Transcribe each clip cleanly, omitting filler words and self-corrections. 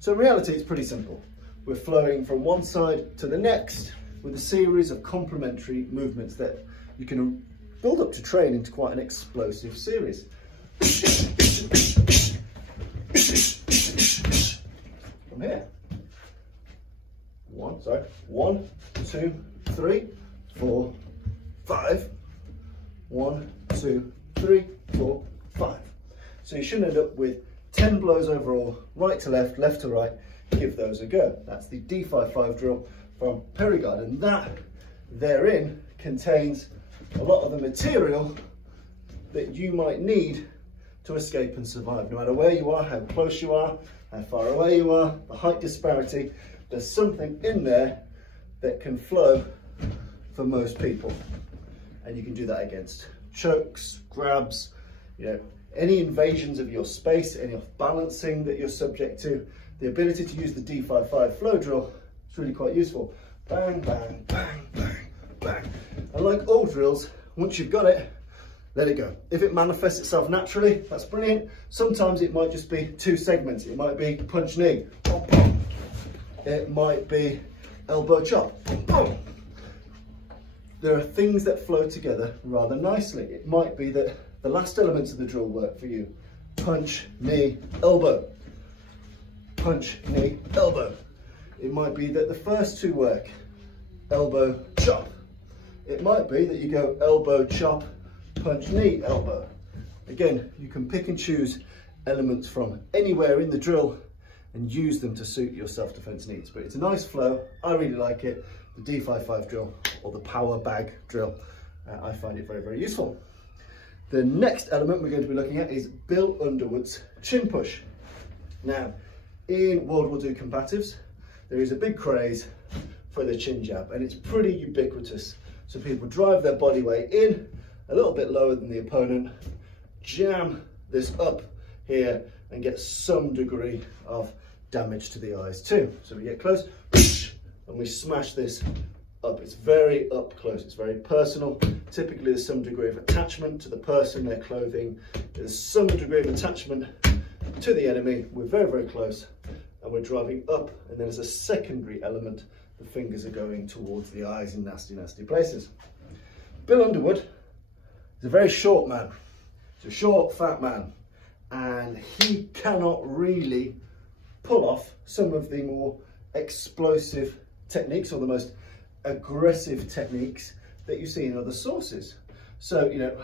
So in reality, it's pretty simple. We're flowing from one side to the next with a series of complementary movements that you can build up to train into quite an explosive series. From here. 1, 2, 3, 4, 5. 1, 2, 3, 4, 5. So you should end up with 10 blows overall, right to left, left to right. Give those a go. That's the D55 drill from Perigard, and that therein contains a lot of the material that you might need to escape and survive. No matter where you are, how close you are, how far away you are, the height disparity, there's something in there that can flow for most people. And you can do that against chokes, grabs, you know, any invasions of your space, any off balancing that you're subject to. The ability to use the D55 flow drill is really quite useful. Bang, bang, bang, bang, bang. And like all drills, once you've got it, let it go. If it manifests itself naturally, that's brilliant. Sometimes it might just be 2 segments. It might be punch knee, pom, pom. It might be elbow chop, pom, pom. There are things that flow together rather nicely. It might be that the last elements of the drill work for you. Punch, knee, elbow. Punch, knee, elbow. It might be that the first 2 work. Elbow, chop. It might be that you go elbow, chop, punch, knee, elbow. Again, you can pick and choose elements from anywhere in the drill and use them to suit your self-defense needs. But it's a nice flow. I really like it. The D55 drill, or the power bag drill. I find it very, very useful. The next element we're going to be looking at is Bill Underwood's chin push. Now, in World War II Combatives, there is a big craze for the chin jab, and it's pretty ubiquitous. So people drive their body weight in a little bit lower than the opponent, jam this up here, and get some degree of damage to the eyes too. So we get close, and we smash this up. It's very up close, it's very personal. Typically there's some degree of attachment to the person, their clothing. There's some degree of attachment to the enemy. We're very, very close, and we're driving up, and then as a secondary element, the fingers are going towards the eyes in nasty, nasty places. Bill Underwood is a very short man. He's a short, fat man, and he cannot really pull off some of the more explosive techniques or the most aggressive techniques that you see in other sources. So, you know,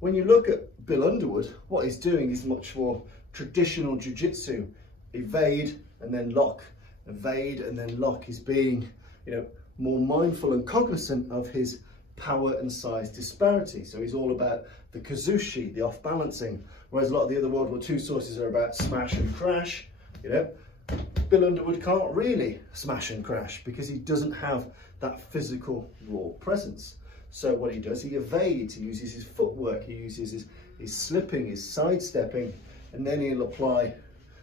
when you look at Bill Underwood, what he's doing is much more traditional jiu-jitsu. Evade and then lock, evade and then lock. He's being, you know, more mindful and cognizant of his power and size disparity. So he's all about the kazushi, the off-balancing, whereas a lot of the other World War II sources are about smash and crash. You know, Bill Underwood can't really smash and crash because he doesn't have that physical raw presence. So what he does, he evades, he uses his footwork, he uses his slipping, his sidestepping, and then he'll apply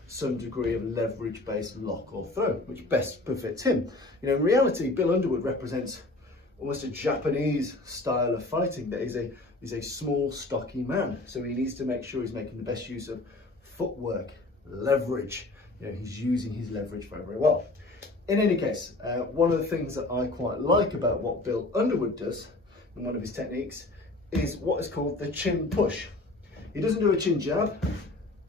some degree of leverage-based lock or throw, which best befits him. You know, in reality, Bill Underwood represents almost a Japanese style of fighting. That is a small, stocky man. So he needs to make sure he's making the best use of footwork, leverage. You know, he's using his leverage very, very well. In any case, one of the things that I quite like about what Bill Underwood does, and one of his techniques, is what is called the chin push. He doesn't do a chin jab,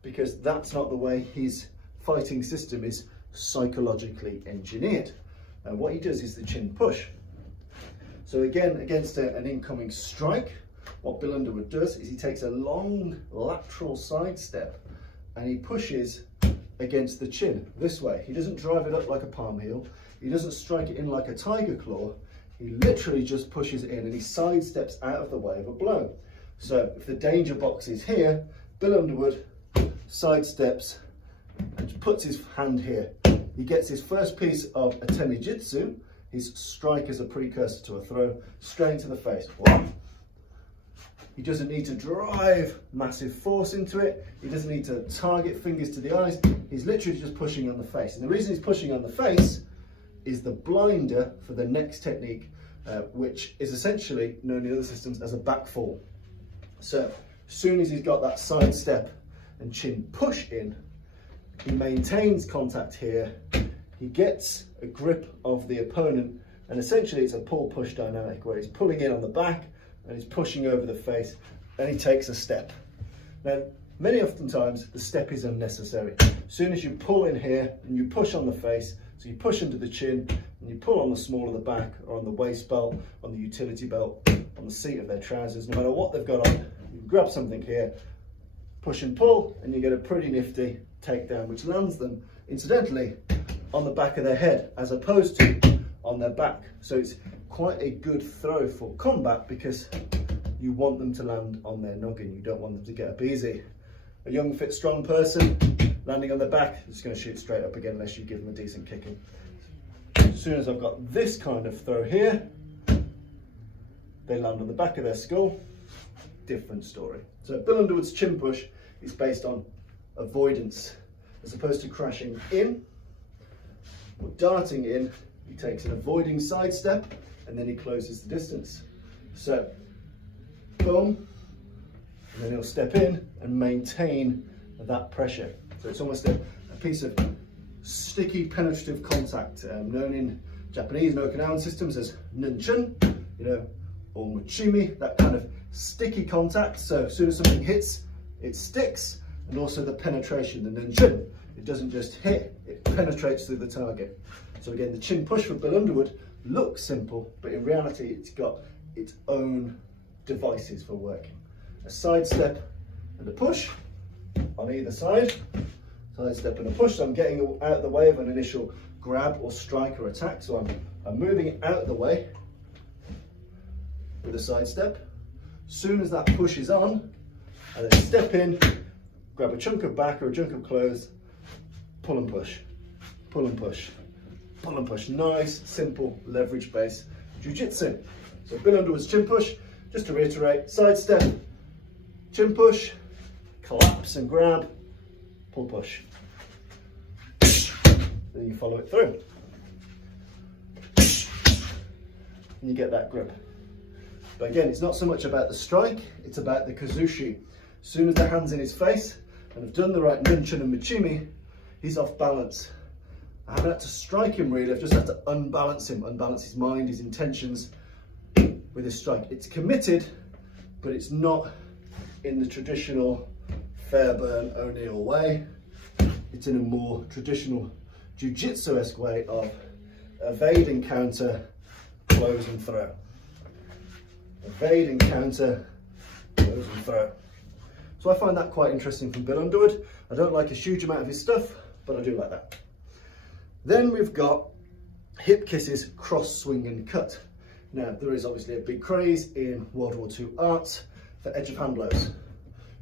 because that's not the way his fighting system is psychologically engineered. And what he does is the chin push. So again, against an incoming strike, what Bill Underwood does is he takes a long lateral sidestep and he pushes against the chin this way. He doesn't drive it up like a palm heel. He doesn't strike it in like a tiger claw. He literally just pushes it in and he sidesteps out of the way of a blow. So if the danger box is here, Bill Underwood sidesteps and puts his hand here. He gets his first piece of a tenijitsu, his strike as a precursor to a throw, straight into the face. Wow. He doesn't need to drive massive force into it. He doesn't need to target fingers to the eyes. He's literally just pushing on the face. And the reason he's pushing on the face is the blinder for the next technique, which is essentially known in other systems as a back fall. So as soon as he's got that side step and chin push in, he maintains contact here, he gets a grip of the opponent, and essentially it's a pull-push dynamic where he's pulling in on the back and he's pushing over the face, and he takes a step. Now, many oftentimes the step is unnecessary. As soon as you pull in here and you push on the face, so you push into the chin and you pull on the small of the back or on the waist belt, on the utility belt, on the seat of their trousers, no matter what they've got on, you can grab something here, push and pull, and you get a pretty nifty takedown, which lands them, incidentally, on the back of their head, as opposed to on their back. So it's quite a good throw for combat because you want them to land on their noggin. You don't want them to get up easy. A young, fit, strong person landing on their back is going to shoot straight up again unless you give them a decent kicking. As soon as I've got this kind of throw here, they land on the back of their skull. Different story. So Bill Underwood's chin push is based on avoidance. As opposed to crashing in or darting in, he takes an avoiding sidestep and then he closes the distance. So, boom, and then he'll step in and maintain that pressure. So it's almost a piece of sticky penetrative contact, known in Japanese and Okinawan systems as nunchun, or muchimi, that kind of sticky contact. So as soon as something hits, it sticks, and also the penetration, the nunchun. It doesn't just hit, it penetrates through the target. So again, the chin push for Bill Underwood looks simple, but in reality, it's got its own devices for working. A sidestep and a push on either side. Sidestep and a push, so I'm getting out of the way of an initial grab or strike or attack. So I'm moving it out of the way with a sidestep. As soon as that push is on, I then step in, grab a chunk of back or a chunk of clothes, pull and push, pull and push, pull and push. Nice, simple, leverage-based jiu-jitsu. So Bill Underwood's chin push, just to reiterate, sidestep, chin push, collapse and grab, pull push. Then you follow it through. And you get that grip. But again, it's not so much about the strike, it's about the kazushi. As soon as the hand's in his face, and I've done the right nunchun and michimi, he's off balance. I haven't had to strike him really, I've just had to unbalance him, unbalance his mind, his intentions with his strike. It's committed, but it's not in the traditional Fairbairn O'Neill way. It's in a more traditional jiu-jitsu-esque way of evade and counter, close and throw. Evade and counter, close and throw. So I find that quite interesting from Bill Underwood. I don't like a huge amount of his stuff, but I do like that. Then we've got hip kisses, cross, swing and cut. Now, there is obviously a big craze in World War II arts for edge of hand blows.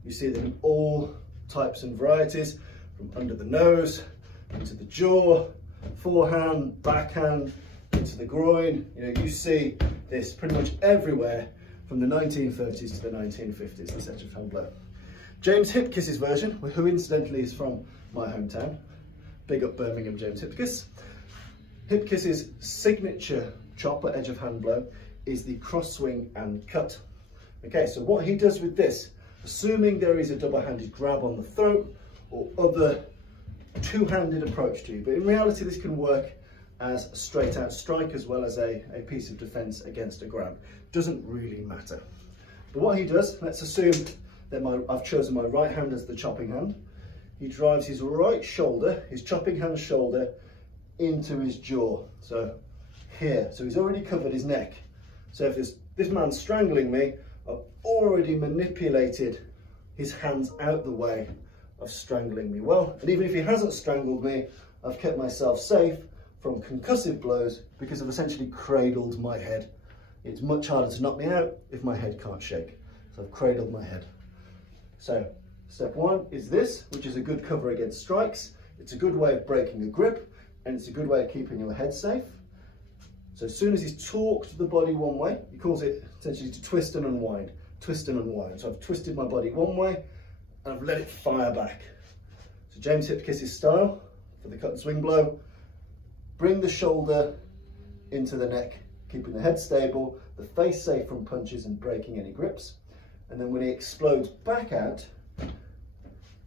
You see them in all types and varieties, from under the nose, into the jaw, forehand, backhand, into the groin. You see this pretty much everywhere from the 1930s to the 1950s, this edge of hand blow. James Hipkiss's version, who incidentally is from my hometown, big up Birmingham, James Hipkiss. Hipkiss's signature chop or edge of hand blow is the cross swing and cut. Okay, so what he does with this, assuming there is a double-handed grab on the throat or other two-handed approach to you, but in reality this can work as a straight out strike as well as a piece of defense against a grab. Doesn't really matter. But what he does, let's assume that I've chosen my right hand as the chopping hand. He drives his right shoulder, his chopping hand shoulder, into his jaw. So here, so he's already covered his neck. So if this man's strangling me, I've already manipulated his hands out the way of strangling me well. And even if he hasn't strangled me, I've kept myself safe from concussive blows because I've essentially cradled my head. It's much harder to knock me out if my head can't shake. So I've cradled my head. So step one is this, which is a good cover against strikes. It's a good way of breaking a grip, and it's a good way of keeping your head safe. So as soon as he's torqued the body one way, he calls it essentially to twist and unwind, twist and unwind. So I've twisted my body one way and I've let it fire back. So James Hipkiss's style for the cut and swing blow, bring the shoulder into the neck, keeping the head stable, the face safe from punches and breaking any grips. And then when he explodes back out,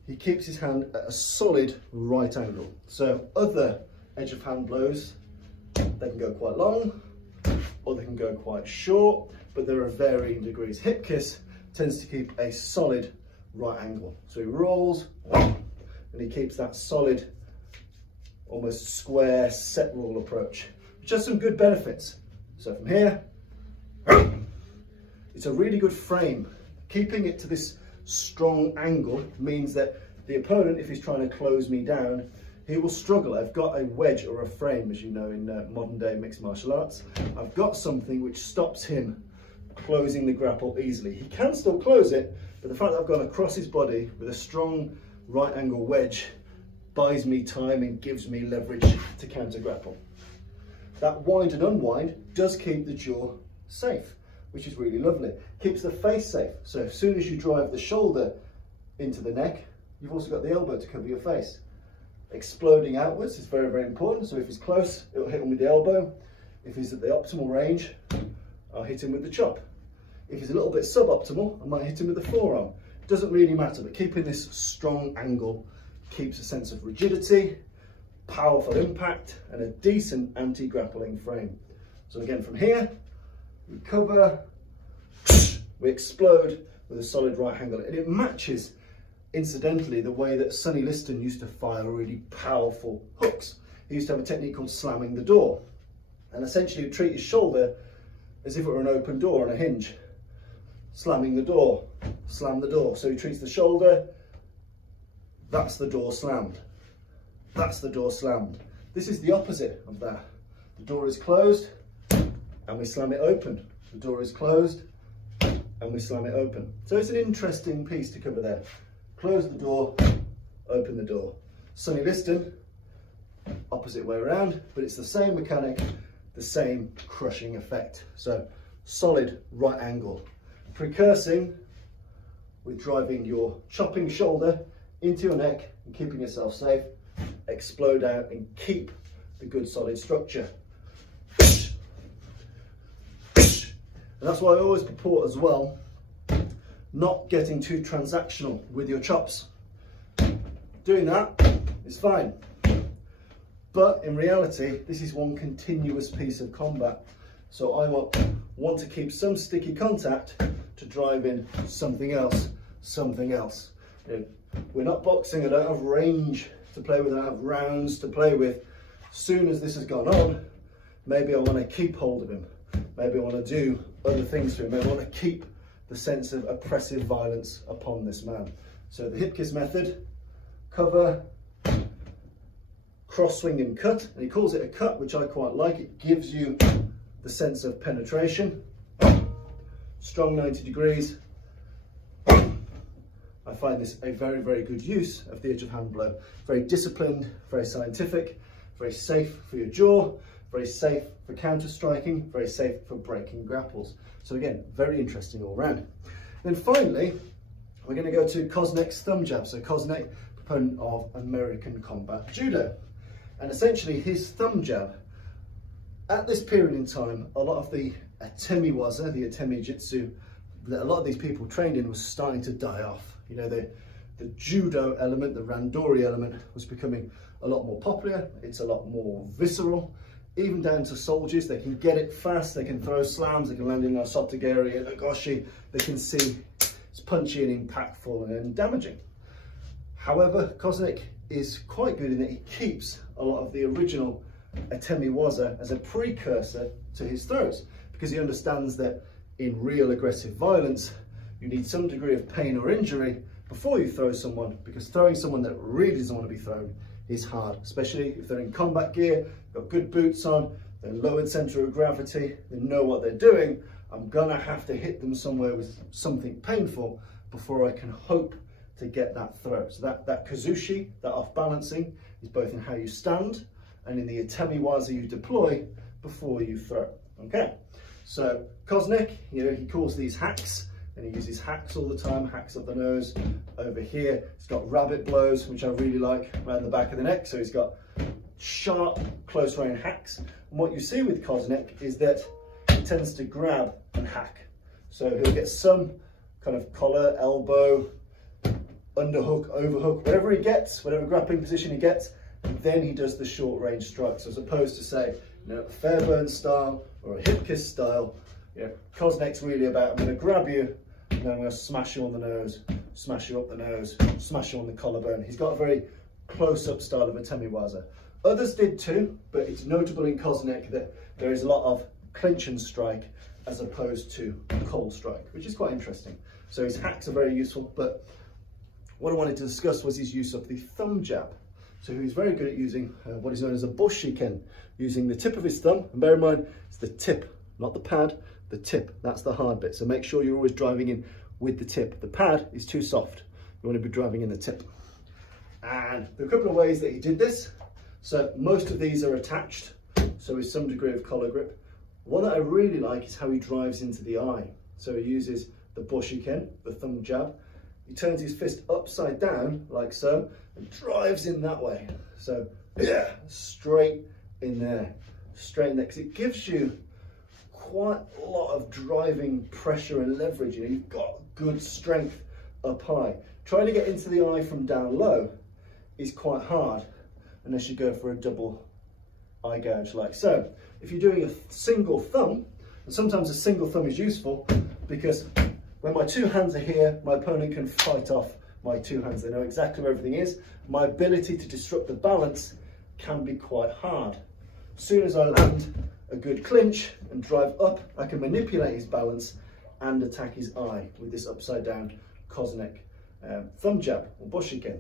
he keeps his hand at a solid right angle. So other edge of hand blows, they can go quite long or they can go quite short, but there are varying degrees. Hip kiss tends to keep a solid right angle. So he rolls and he keeps that solid, almost square set roll approach, which has some good benefits. So from here, it's a really good frame. Keeping it to this strong angle means that the opponent, if he's trying to close me down, he will struggle. I've got a wedge or a frame, as you know, in modern day mixed martial arts. I've got something which stops him closing the grapple easily. He can still close it, but the fact that I've gone across his body with a strong right angle wedge buys me time and gives me leverage to counter grapple. That wind and unwind does keep the jaw safe, which is really lovely. Keeps the face safe. So as soon as you drive the shoulder into the neck, you've also got the elbow to cover your face. Exploding outwards is very, very important. So if he's close, it'll hit him with the elbow. If he's at the optimal range, I'll hit him with the chop. If he's a little bit suboptimal, I might hit him with the forearm. Doesn't really matter, but keeping this strong angle keeps a sense of rigidity, powerful impact, and a decent anti-grappling frame. So again, from here, we cover, we explode with a solid right angle, and it matches, incidentally, the way that Sonny Liston used to fire really powerful hooks. He used to have a technique called slamming the door, and essentially he'd treat his shoulder as if it were an open door on a hinge. Slamming the door, slam the door. So he treats the shoulder, that's the door slammed. That's the door slammed. This is the opposite of that. The door is closed and we slam it open. The door is closed and we slam it open. So it's an interesting piece to cover there. Close the door, open the door. Sonny Liston, opposite way around, but it's the same mechanic, the same crushing effect. So solid right angle. Precursing with driving your chopping shoulder into your neck and keeping yourself safe. Explode out and keep the good solid structure. And that's why I always purport as well, not getting too transactional with your chops. Doing that is fine, but in reality, this is one continuous piece of combat. So I want to keep some sticky contact to drive in something else, something else. You know, we're not boxing, I don't have range to play with, I don't have rounds to play with. Soon as this has gone on, maybe I want to keep hold of him. Maybe I want to do other things to him. Maybe I want to keep the sense of oppressive violence upon this man. So the hip kiss method, cover, cross swing and cut. And he calls it a cut, which I quite like. It gives you the sense of penetration. Strong 90 degrees. I find this a very, very good use of the edge of hand blow. Very disciplined, very scientific, very safe for your jaw, very safe for counter striking, very safe for breaking grapples. So again, very interesting all round. Then finally, we're going to go to Kosnek's thumb jab. So Kosnek, proponent of American combat judo. And essentially his thumb jab, at this period in time, a lot of the atemi-waza, the atemi jitsu, that a lot of these people trained in was starting to die off. You know, the judo element, the randori element was becoming a lot more popular. It's a lot more visceral, even down to soldiers. They can get it fast, they can throw slams, they can land in our sotogari and agoshi. They can see it's punchy and impactful and damaging. However, Kosnek is quite good in that he keeps a lot of the original atemi-waza as a precursor to his throws, because he understands that in real aggressive violence, you need some degree of pain or injury before you throw someone, because throwing someone that really doesn't want to be thrown is hard, especially if they're in combat gear, got good boots on, they're lowered center of gravity, they know what they're doing. I'm gonna have to hit them somewhere with something painful before I can hope to get that throw. So that kazushi, that off balancing, is both in how you stand and in the atemi-waza you deploy before you throw. Okay, so Kosnek, you know, he calls these hacks, and he uses hacks all the time, hacks up the nose. Over here, he's got rabbit blows, which I really like, around the back of the neck. So he's got sharp, close range hacks. And what you see with Kosnek is that he tends to grab and hack. So he'll get some kind of collar, elbow, underhook, overhook, whatever he gets, whatever grappling position he gets, and then he does the short range strikes, as opposed to say, you know, a Fairbairn style or a hip kiss style. You know, Kosnek's really about, I'm going to grab you, and then I'm going to smash you on the nose, smash you up the nose, smash you on the collarbone. He's got a very close-up style of a temiwaza. Others did too, but it's notable in Kosnek that there is a lot of clinch and strike as opposed to cold strike, which is quite interesting. So his hacks are very useful, but what I wanted to discuss was his use of the thumb jab. So he's very good at using what is known as a boshiken, using the tip of his thumb, and bear in mind, it's the tip, not the pad, the tip, that's the hard bit. So make sure you're always driving in with the tip. The pad is too soft. You want to be driving in the tip. And there are a couple of ways that he did this. So most of these are attached, so with some degree of collar grip. One that I really like is how he drives into the eye. So he uses the boshiken, the thumb jab. He turns his fist upside down, like so, and drives in that way. So, yeah, straight in there, straight in there, because it gives you quite a lot of driving pressure and leverage. You know, you've got good strength up high. Trying to get into the eye from down low is quite hard, unless you go for a double eye gouge like so. If you're doing a single thumb, and sometimes a single thumb is useful, because when my two hands are here, my opponent can fight off my two hands. They know exactly where everything is. My ability to disrupt the balance can be quite hard. As soon as I land a good clinch and drive up, I can manipulate his balance and attack his eye with this upside down Kosnek thumb jab or boshiken.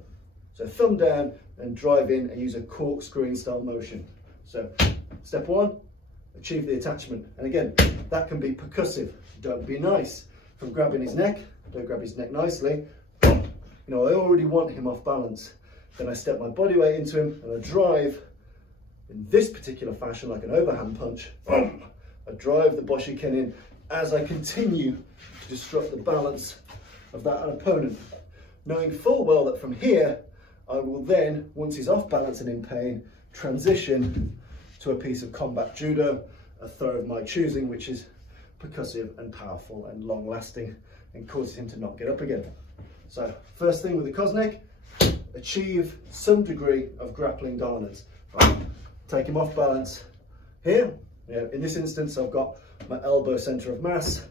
So thumb down and drive in and use a corkscrewing style motion. So step one, achieve the attachment. And again, that can be percussive. Don't be nice from grabbing his neck. Don't grab his neck nicely. You know, I already want him off balance. Then I step my body weight into him and I drive in this particular fashion, like an overhand punch. I drive the boshiken in as I continue to disrupt the balance of that opponent, knowing full well that from here, I will then, once he's off balance and in pain, transition to a piece of combat judo, a throw of my choosing, which is percussive and powerful and long lasting and causes him to not get up again. So first thing with the Kosnek, achieve some degree of grappling dominance. Take him off balance here. You know, in this instance, I've got my elbow center of mass,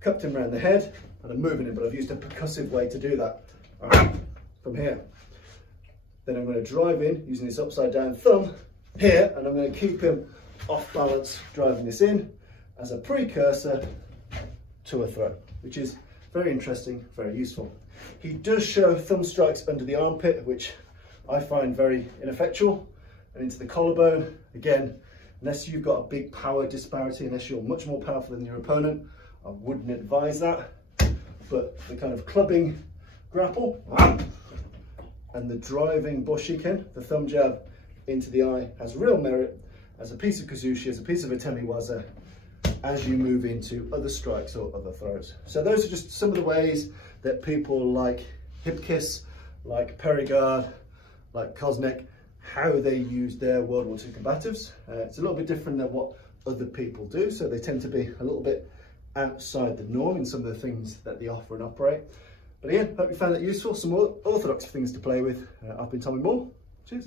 cupped him around the head, and I'm moving him, but I've used a percussive way to do that. From here. Then I'm going to drive in using this upside down thumb here, and I'm going to keep him off balance, driving this in as a precursor to a throw, which is very interesting, very useful. He does show thumb strikes under the armpit, which I find very ineffectual, and into the collarbone. Again, unless you've got a big power disparity, unless you're much more powerful than your opponent, I wouldn't advise that. But the kind of clubbing grapple and the driving boshiken, the thumb jab into the eye, has real merit as a piece of kazushi, as a piece of a temiwaza, as you move into other strikes or other throws. So those are just some of the ways that people like hip kiss, like Perigard, like Kosnek, how they use their World War II combatives. It's a little bit different than what other people do, so they tend to be a little bit outside the norm in some of the things that they offer and operate. But again, hope you found that useful. Some more orthodox things to play with. I've been Tommy Moore. Cheers.